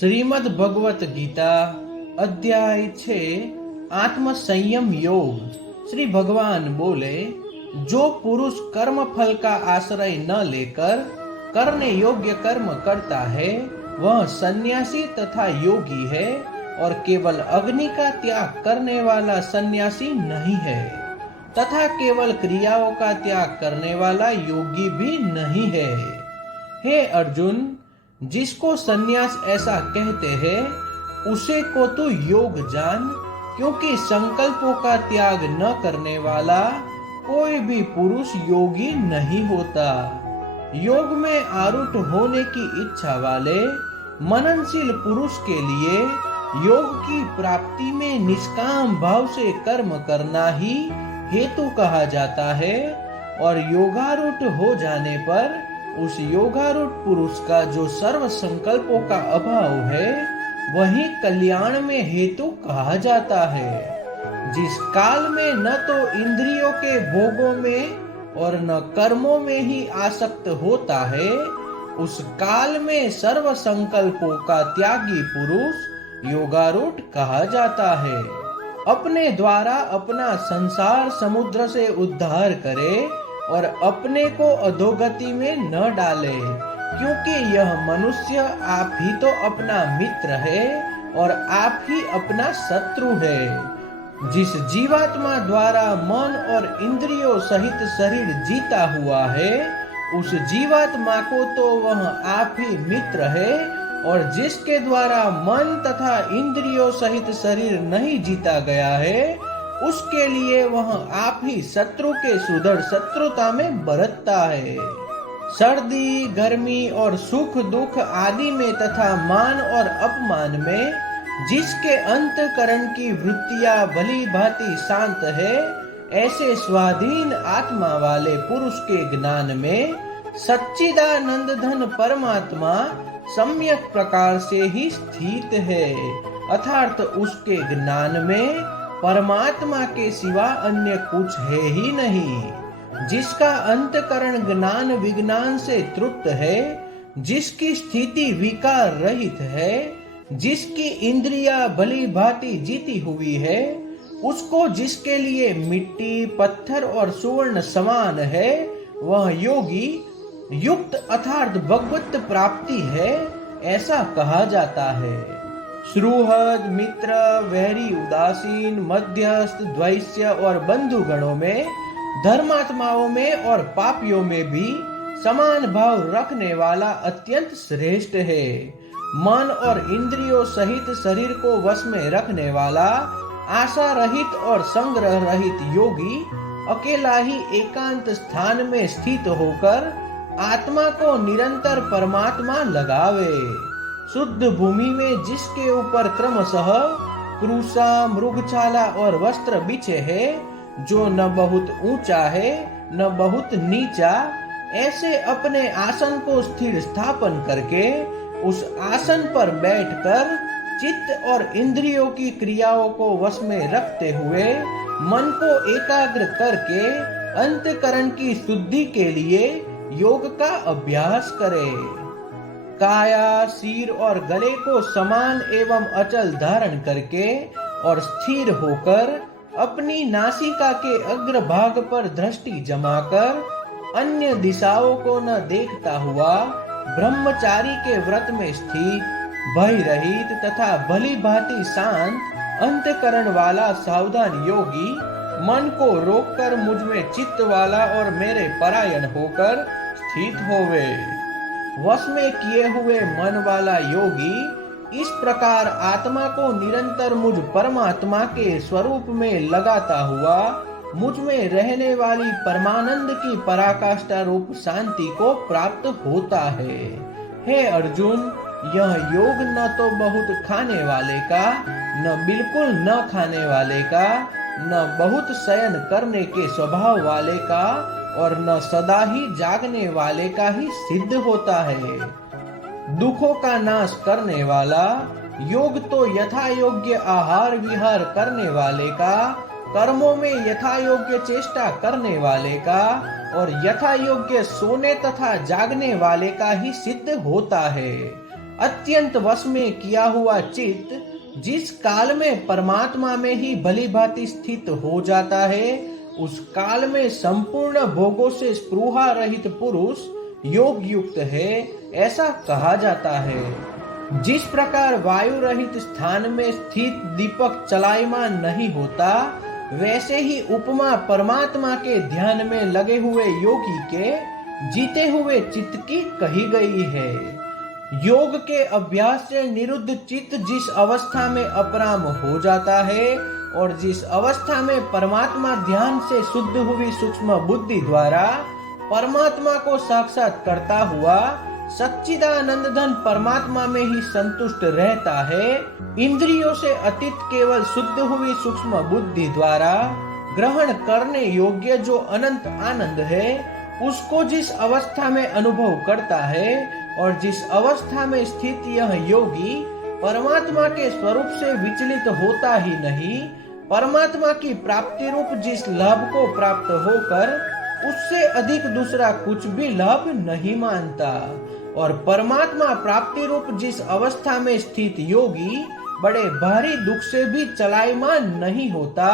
श्रीमद् भगवत गीता अध्याय 6 आत्म संयम योग। श्री भगवान बोले, जो पुरुष कर्म फल का आश्रय न लेकर करने योग्य कर्म करता है वह सन्यासी तथा योगी है, और केवल अग्नि का त्याग करने वाला सन्यासी नहीं है तथा केवल क्रियाओं का त्याग करने वाला योगी भी नहीं है। हे अर्जुन, जिसको सन्यास ऐसा कहते हैं उसे को तू योग जान, क्योंकि संकल्पों का त्याग न करने वाला कोई भी पुरुष योगी नहीं होता। योग में आरूढ़ होने की इच्छा वाले मननशील पुरुष के लिए योग की प्राप्ति में निष्काम भाव से कर्म करना ही हेतु कहा जाता है, और योगारूढ़ हो जाने पर उस योगारूढ़ पुरुष का जो सर्व संकल्पों का अभाव है वही कल्याण में हेतु कहा जाता है। जिस काल में न तो इंद्रियों के भोगों में और न कर्मों में ही आसक्त होता है, उस काल में सर्व संकल्पों का त्यागी पुरुष योगारूढ़ कहा जाता है। अपने द्वारा अपना संसार समुद्र से उद्धार करे और अपने को अधोगति में न डाले, क्योंकि यह मनुष्य आप ही तो अपना मित्र है और आप ही अपना शत्रु है। जिस जीवात्मा द्वारा मन और इंद्रियों सहित शरीर जीता हुआ है उस जीवात्मा को तो वह आप ही मित्र है, और जिसके द्वारा मन तथा इंद्रियों सहित शरीर नहीं जीता गया है उसके लिए वह आप ही शत्रु के सुदृढ़ शत्रुता में बरतता है। सर्दी गर्मी और सुख दुख आदि में तथा मान और अपमान में जिसके अंतकरण की वृत्तियां भली भांति शांत है, ऐसे स्वाधीन आत्मा वाले पुरुष के ज्ञान में सच्चिदानंद घन परमात्मा सम्यक प्रकार से ही स्थित है, अर्थात उसके ज्ञान में परमात्मा के सिवा अन्य कुछ है ही नहीं। जिसका अंतकरण ज्ञान विज्ञान से तृप्त है, जिसकी स्थिति विकार रहित है, जिसकी इंद्रियां भली भांति जीती हुई है, उसको जिसके लिए मिट्टी पत्थर और सुवर्ण समान है वह योगी युक्त अर्थात भगवत प्राप्ति है, ऐसा कहा जाता है। सुहृद मित्र वैरी उदासीन मध्यस्थ द्वैष्य और बंधुगणों में धर्मात्माओं में और पापियों में भी समान भाव रखने वाला अत्यंत श्रेष्ठ है। मन और इंद्रियों सहित शरीर को वश में रखने वाला आशा रहित और संग्रह रहित योगी अकेला ही एकांत स्थान में स्थित होकर आत्मा को निरंतर परमात्मा लगावे। शुद्ध भूमि में जिसके ऊपर क्रमशः क्रूसा मृगछाला और वस्त्र बिछे है, जो न बहुत ऊंचा है न बहुत नीचा, ऐसे अपने आसन को स्थिर स्थापन करके उस आसन पर बैठकर चित्त और इंद्रियों की क्रियाओं को वश में रखते हुए मन को एकाग्र करके अंतकरण की शुद्धि के लिए योग का अभ्यास करे। काया सिर और गले को समान एवं अचल धारण करके और स्थिर होकर अपनी नासिका के अग्र भाग पर दृष्टि जमाकर अन्य दिशाओं को न देखता हुआ ब्रह्मचारी के व्रत में स्थित भय रहित तथा भली भांति शांत अंतकरण वाला सावधान योगी मन को रोककर मुझ में चित्त वाला और मेरे परायण होकर स्थित होवे। वश में किए हुए मन वाला योगी इस प्रकार आत्मा को निरंतर मुझ परमात्मा के स्वरूप में लगाता हुआ मुझ में रहने वाली परमानंद की पराकाष्ठा रूप शांति को प्राप्त होता है। हे अर्जुन, यह योग न तो बहुत खाने वाले का, न बिल्कुल न खाने वाले का, न बहुत शयन करने के स्वभाव वाले का और न सदा ही जागने वाले का ही सिद्ध होता है। दुखों का नाश करने वाला योग तो यथा योग्य आहार विहार करने वाले का, कर्मों में यथा योग्य चेष्टा करने वाले का और यथा योग्य सोने तथा जागने वाले का ही सिद्ध होता है। अत्यंत वश में किया हुआ चित्त जिस काल में परमात्मा में ही भली भांति स्थित हो जाता है, उस काल में संपूर्ण भोगों से स्पृहा रहित पुरुष योग युक्त है, ऐसा कहा जाता है। जिस प्रकार वायु रहित स्थान में स्थित दीपक चलायमान नहीं होता, वैसे ही उपमा परमात्मा के ध्यान में लगे हुए योगी के जीते हुए चित्त की कही गई है। योग के अभ्यास से निरुद्ध चित्त जिस अवस्था में अपराम हो जाता है और जिस अवस्था में परमात्मा ध्यान से शुद्ध हुई सूक्ष्म बुद्धि द्वारा परमात्मा को साक्षात करता हुआ सच्चिदानंद घन परमात्मा में ही संतुष्ट रहता है, इंद्रियों से अतीत केवल शुद्ध हुई सूक्ष्म बुद्धि द्वारा ग्रहण करने योग्य जो अनंत आनंद है, उसको जिस अवस्था में अनुभव करता है और जिस अवस्था में स्थित यह योगी परमात्मा के स्वरूप से विचलित होता ही नहीं, परमात्मा की प्राप्ति रूप जिस लाभ को प्राप्त होकर उससे अधिक दूसरा कुछ भी लाभ नहीं मानता, और परमात्मा प्राप्ति रूप जिस अवस्था में स्थित योगी बड़े भारी दुख से भी चलायमान नहीं होता,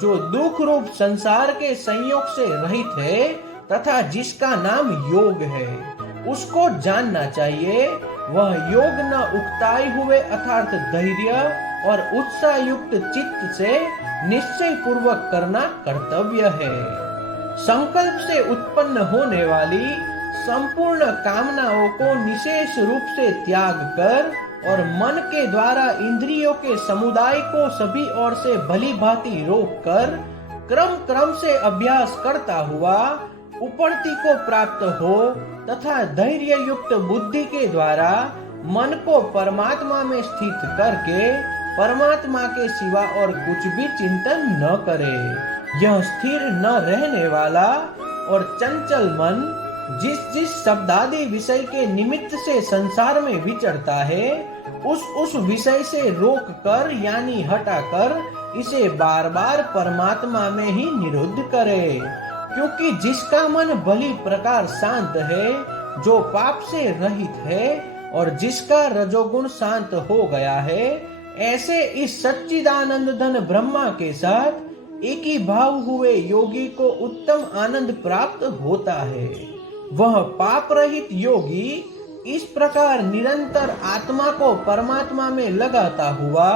जो दुख रूप संसार के संयोग से रहित है तथा जिसका नाम योग है, उसको जानना चाहिए। वह योग न उकताए हुए अर्थात धैर्य और उत्साह युक्त चित्त से निश्चय पूर्वक करना कर्तव्य है। संकल्प से उत्पन्न होने वाली संपूर्ण कामनाओं को निशेष रूप से त्याग कर और मन के द्वारा इंद्रियों के समुदाय को सभी ओर से भली भांति रोक कर क्रम क्रम से अभ्यास करता हुआ उपरति को प्राप्त हो तथा धैर्य युक्त बुद्धि के द्वारा मन को परमात्मा में स्थित करके परमात्मा के सिवा और कुछ भी चिंतन न करे। यह स्थिर न रहने वाला और चंचल मन जिस जिस शब्दादि विषय के निमित्त से संसार में विचरता है, उस विषय से रोक कर यानी हटा कर इसे बार बार परमात्मा में ही निरुद्ध करे। क्योंकि जिसका मन भली प्रकार शांत है, जो पाप से रहित है और जिसका रजोगुण शांत हो गया है, ऐसे इस सच्चिदानंद घन ब्रह्मा के साथ एक ही भाव हुए योगी को उत्तम आनंद प्राप्त होता है। वह पाप रहित योगी इस प्रकार निरंतर आत्मा को परमात्मा में लगाता हुआ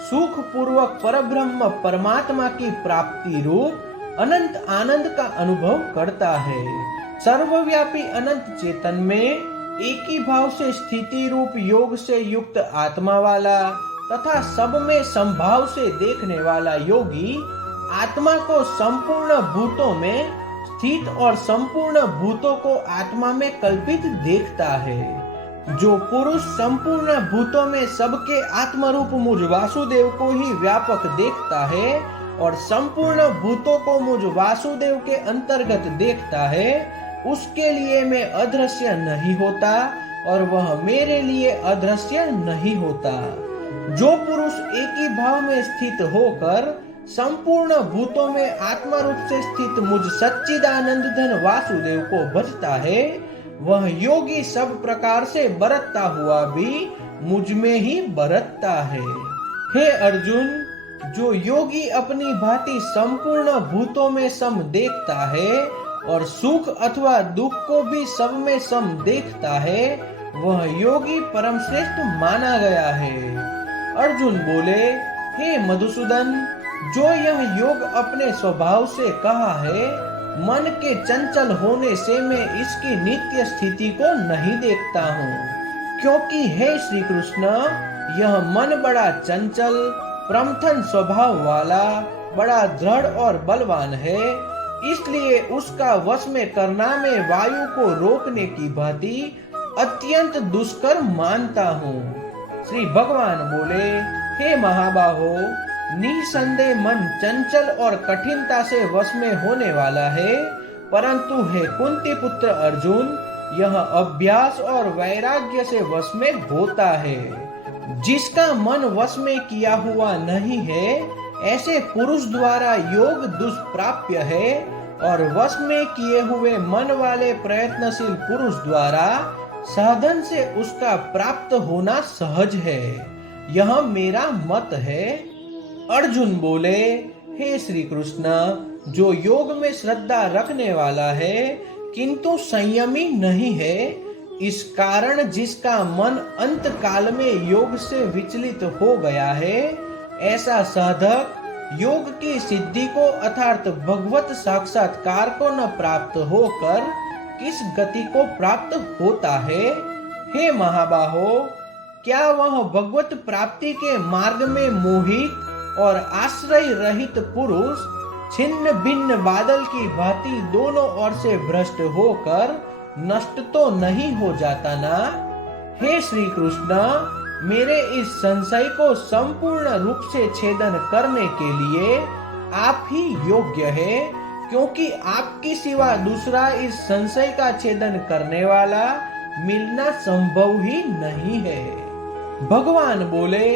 सुख पूर्वक परब्रह्म परमात्मा की प्राप्ति रूप अनंत आनंद का अनुभव करता है। सर्वव्यापी अनंत चेतन में एक ही भाव से स्थिति रूप योग से युक्त आत्मा वाला तथा सब में संभाव से देखने वाला योगी आत्मा को संपूर्ण भूतों में स्थित और संपूर्ण भूतों को आत्मा में कल्पित देखता है। जो पुरुष संपूर्ण भूतों में सबके आत्मरूप मुझ वासुदेव को ही व्यापक देखता है और संपूर्ण भूतों को मुझ वासुदेव के अंतर्गत देखता है, उसके लिए मैं अदृश्य नहीं होता और वह मेरे लिए अदृश्य नहीं होता। जो पुरुष एक ही भाव में स्थित होकर संपूर्ण भूतों में आत्मा रूप से स्थित मुझ सच्चिदानंद घन वासुदेव को भजता है, वह योगी सब प्रकार से बरतता हुआ भी मुझ में ही बरतता है। हे अर्जुन, जो योगी अपनी भांति संपूर्ण भूतों में सम देखता है और सुख अथवा दुख को भी सब में सम देखता है, वह योगी परम श्रेष्ठ माना गया है। अर्जुन बोले, हे मधुसूदन, जो यह योग अपने स्वभाव से कहा है, मन के चंचल होने से मैं इसकी नित्य स्थिति को नहीं देखता हूँ, क्योंकि हे श्री कृष्ण, यह मन बड़ा चंचल प्रमथन स्वभाव वाला, बड़ा दृढ़ और बलवान है, इसलिए उसका वश में करना मैं वायु को रोकने की भांति अत्यंत दुष्कर मानता हूँ। श्री भगवान बोले, हे महाबाहो, निसंदेह मन चंचल और कठिनता से वश में होने वाला है, परंतु हे कुंती पुत्र अर्जुन, यह अभ्यास और वैराग्य से वश में होता है। जिसका मन वश में किया हुआ नहीं है, ऐसे पुरुष द्वारा योग दुष्प्राप्य है और वश में किए हुए मन वाले प्रयत्नशील पुरुष द्वारा साधन से उसका प्राप्त होना सहज है, यह मेरा मत है। अर्जुन बोले, हे श्री कृष्ण, जो योग में श्रद्धा रखने वाला है किंतु संयमी नहीं है, इस कारण जिसका मन अंत काल में योग से विचलित हो गया है, ऐसा साधक योग की सिद्धि को अर्थात भगवत साक्षात्कार को न प्राप्त होकर किस गति को प्राप्त होता है? हे महाबाहो, क्या वह भगवत प्राप्ति के मार्ग में मोहित और आश्रय रहित पुरुष छिन्न भिन्न बादल की भांति दोनों ओर से भ्रष्ट होकर नष्ट तो नहीं हो जाता ना? हे श्री कृष्ण, मेरे इस संशय को संपूर्ण रूप से छेदन करने के लिए आप ही योग्य है, क्योंकि आपकी सिवा दूसरा इस संशय का छेदन करने वाला मिलना संभव ही नहीं है। भगवान बोले,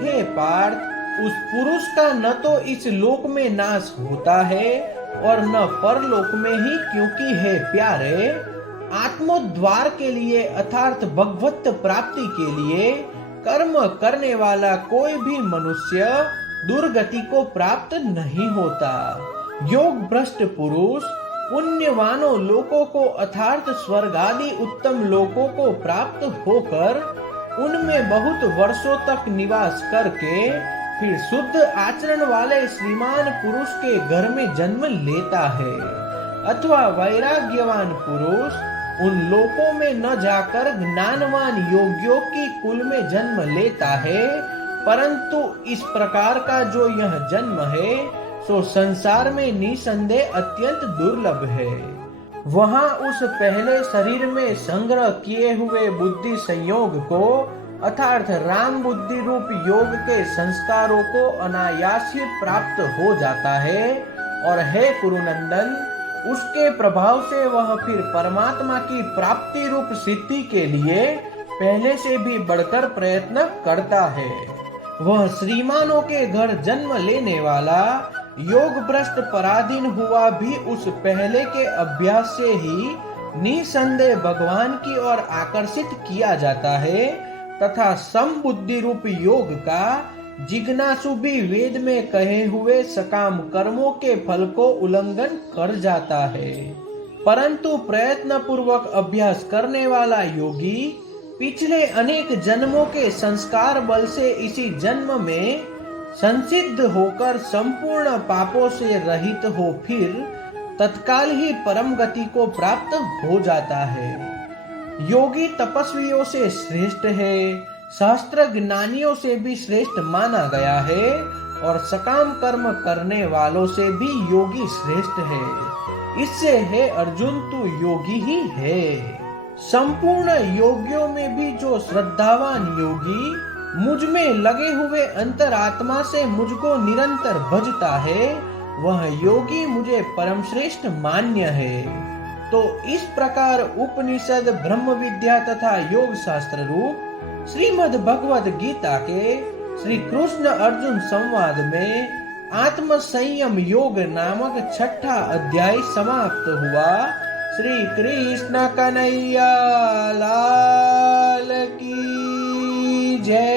हे पार्थ, उस पुरुष का न तो इस लोक में नाश होता है और न परलोक में ही, क्योंकि हे प्यारे, आत्मोद्धार के लिए अर्थात भगवत प्राप्ति के लिए कर्म करने वाला कोई भी मनुष्य दुर्गति को प्राप्त नहीं होता। योग भ्रष्ट पुरुष पुण्यवानों लोकों को अर्थात स्वर्ग आदि उत्तम लोकों को प्राप्त होकर उनमें बहुत वर्षों तक निवास करके फिर शुद्ध आचरण वाले श्रीमान पुरुष के घर में जन्म लेता है, अथवा वैराग्यवान पुरुष उन लोकों में न जाकर ज्ञानवान योगियों की कुल में जन्म लेता है। परंतु इस प्रकार का जो यह जन्म है सो संसार में निसंदेह अत्यंत दुर्लभ है। वहाँ उस पहले शरीर में संग्रह किए हुए बुद्धि संयोग को अर्थात राम बुद्धि रूप योग के संस्कारों को अनायास ही प्राप्त हो जाता है, और हे कुरुनंदन, उसके प्रभाव से वह फिर परमात्मा की प्राप्ति रूप सिद्धि के लिए पहले से भी बढ़कर प्रयत्न करता है। वह श्रीमानों के घर जन्म लेने वाला योग भ्रष्ट पराधीन हुआ भी उस पहले के अभ्यास से ही निसंदेह भगवान की ओर आकर्षित किया जाता है, तथा समबुद्धि रूप योग का जिज्ञासु भी वेद में कहे हुए सकाम कर्मों के फल को उल्लंघन कर जाता है। परंतु प्रयत्न पूर्वक अभ्यास करने वाला योगी पिछले अनेक जन्मों के संस्कार बल से इसी जन्म में संसिद्ध होकर संपूर्ण पापों से रहित हो फिर तत्काल ही परम गति को प्राप्त हो जाता है। योगी तपस्वियों से श्रेष्ठ है, शास्त्र ज्ञानियों से भी श्रेष्ठ माना गया है, और सकाम कर्म करने वालों से भी योगी श्रेष्ठ है। इससे है अर्जुन, तू योगी ही है। संपूर्ण योगियों में भी जो श्रद्धावान योगी मुझ में लगे हुए अंतरात्मा से मुझको निरंतर भजता है, वह योगी मुझे परम श्रेष्ठ मान्य है। तो इस प्रकार उपनिषद, ब्रह्म विद्या तथा योग शास्त्र रूप श्रीमद् भगवद गीता के श्री कृष्ण अर्जुन संवाद में आत्म संयम योग नामक छठा अध्याय समाप्त हुआ। श्री कृष्ण कन्हैया लाल की जय।